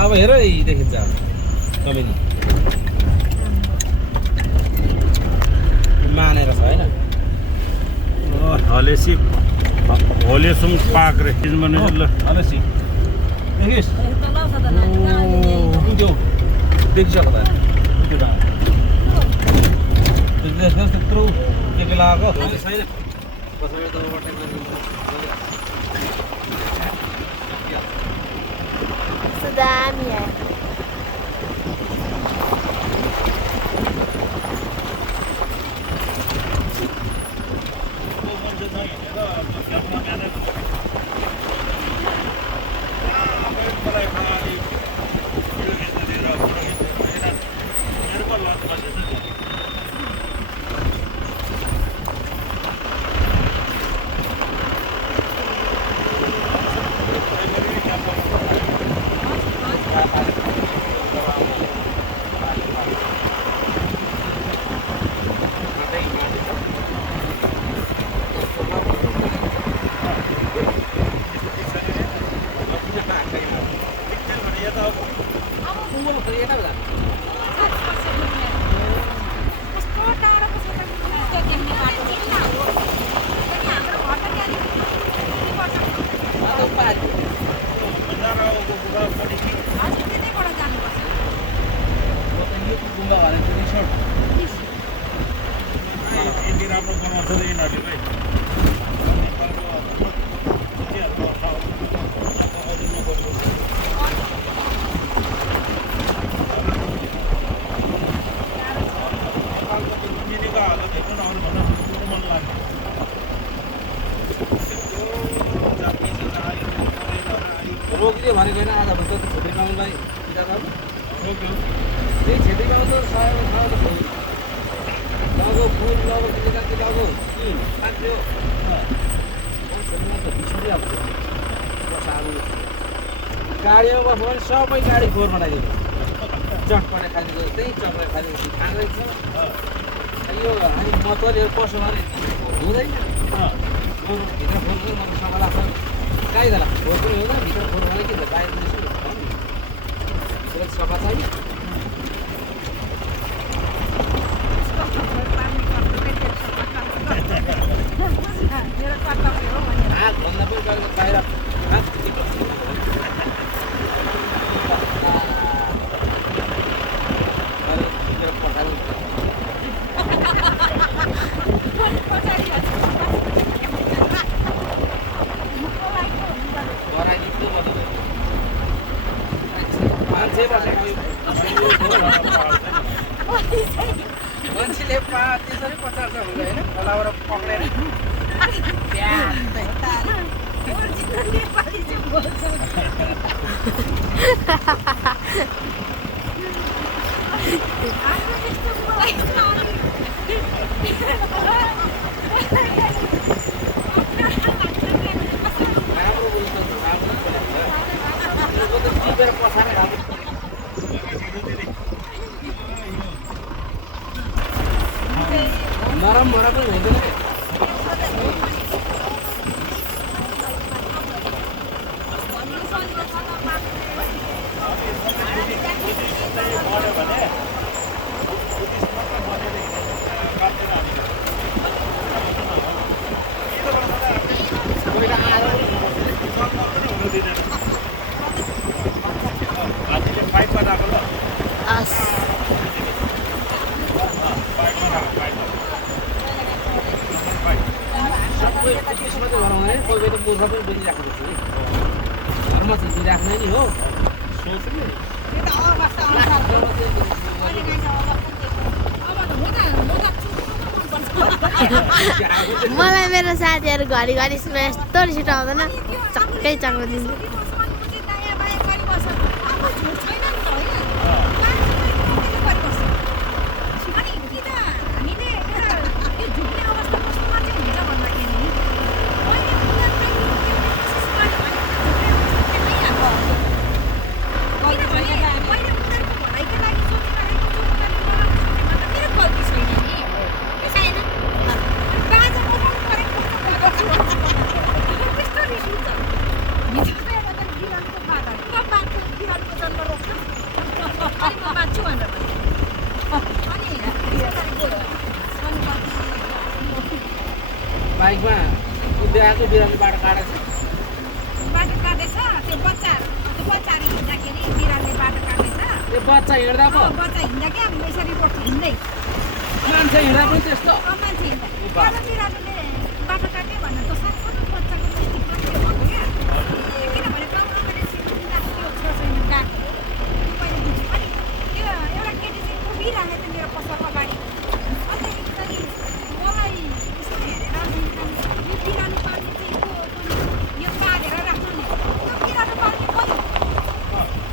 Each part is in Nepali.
अब हेर देखिन्छ कमिनी मानेर छ होइन हलेसी होलेसुङ पाक रे भने ल हलेसी देखिस् त्यो देखिसक्यो त त्यो त्यत्रो के लगाएको छैन कसैले त ओभरटेक दामी है रोकिदियो भनेको होइन आज भन्छ छेत्री बाहुनलाई त्यही छेत्री बाहुन त सयमा छ त लगो फुल लगो किनेकान्ति लगो साथ्यो गाडीमा बस्नु भने सबै गाडी फोहोर बनाइदिनु चटपटे खालिदिएको त्यही चटपटे खालिदिएको खाँदै छ यो हामी मजाले पस्यो भने हुँदैन भित्र फोहोर पनि मतलब सफा लाग्छ काहीँदा फोहोर पनि हुँदैन भित्र फोहोर भने के बाहिर पनि सफा छ नि हातभन्दा पनि बाहिर मान्छेले त्यसरी पचाल्छ हुँदैन खोलाबाट पक्रेर नरम नरम पनि हुँदैन मलाई मेरो साथीहरू घरिघरि यस्तो रिस उठाउँदैन चक्कै चक्क दिन्छ बाइकमा कुद्दै आएको बिरालो बाटो काटेको छ बाटो काटेछ त्यो बच्चाहरू हिँड्दाखेरि बिरालोले बाटो काटेछ यो बच्चा हिँड्दा पो बच्चा हिँड्दा क्या यसरी रोड हिँड्दै मान्छे हिँड्दा पनि त्यस्तो मान्छे हिँड्दा बिरालोले बाटो काट्यो भनेर त सानो बच्चाको मिस्टेक पनि त्यो भएको क्या किनभने गाउँमा त्यो छेउछाउमा गएको मैले बुझेँ अनि त्यो एउटा केटी चाहिँ उभिरहेको थियो मेरो पसल अगाडि अन्तखेरि मलाई यसो हेरेर यो बिरालो पाल्ने चाहिँ यो बाँधेर राख्नु नि त्यो बिरालो पाल्ने कोही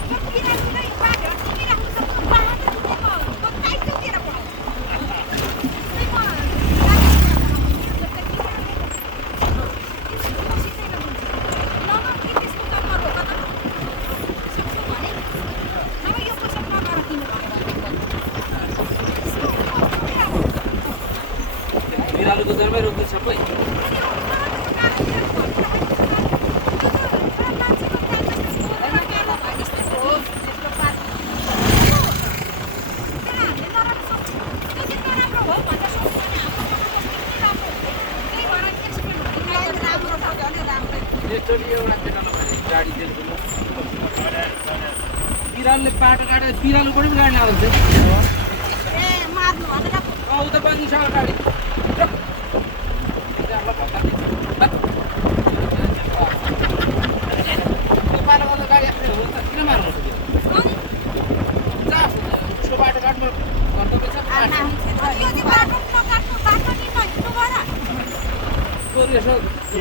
त्यो बिरालोलाई बाँधेर तिमी राख्नु सक्नु बाँधेर टाइटतिर पठाउँछ बिरालोको जन्मै रोक्नु सबै एकचोटि एउटा केटालाई भने गाडी दिएको बिरालोले बाटो काटेर बिरालोबाट पनि गाडी आउँछ उता बङ्गीसँग गाडी गाडी किन मार्नु उसको बाटो काट्नु कर्तव्य छ यसो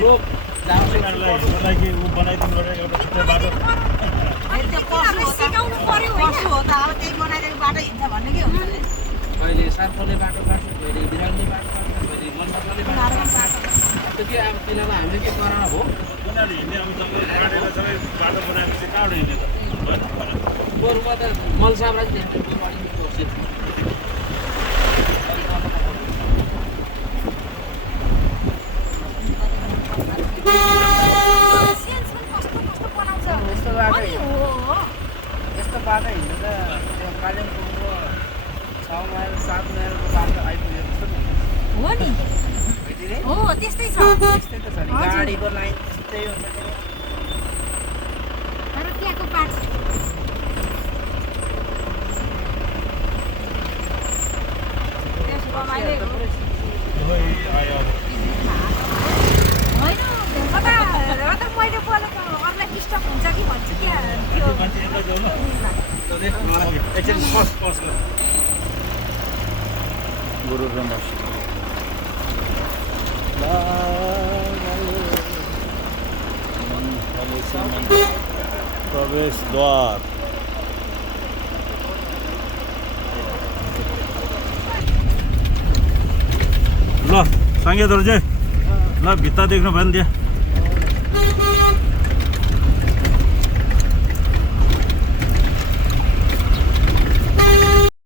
रोग उनीहरूलाई ऊ बनाइदिनु पर्यो एउटा छुट्टै बाटो सिकाउनु पर्यो पशु हो त अब त्यही बनाइदिएको बाटो हिँड्छ भन्ने के हुन्छ कहिले सार्पले बाटो काट्छ कहिले बिरालोले बाटो काट्छ कहिले मनमतले बाटो काट्छ त्यो के अब तिनीहरूलाई हामीले के गराउन भयो उनीहरूले हिँड्ने अब जङ्गल काटेर सबै बाटो बनाएपछि कहाँबाट हिँड्ने त बरुमा त मलसाबलाई चाहिँ बढी कोसिस यस्तो बाटो हिँड्नु त त्यो कालिम्पोङको 6 माइल 7 माइलको बाटो आइपुगेको जस्तो हो नि हो त्यस्तै छ त्यस्तै त छ नि गाडीको लाइन त्यस्तै हुन्छ तर त्यहाँको बाटो आयो होइन मैले बोलेको अरूलाई डिस्टर्ब हुन्छ कि भन्छु क्या त्यो मान्छे एक्लै जाउँ न एकछिन पस गुरु रमेश प्रवेशद्वार ल सङ्गीतहरू चाहिँ ल भित्ता देख्नु भयो नि त्यहाँ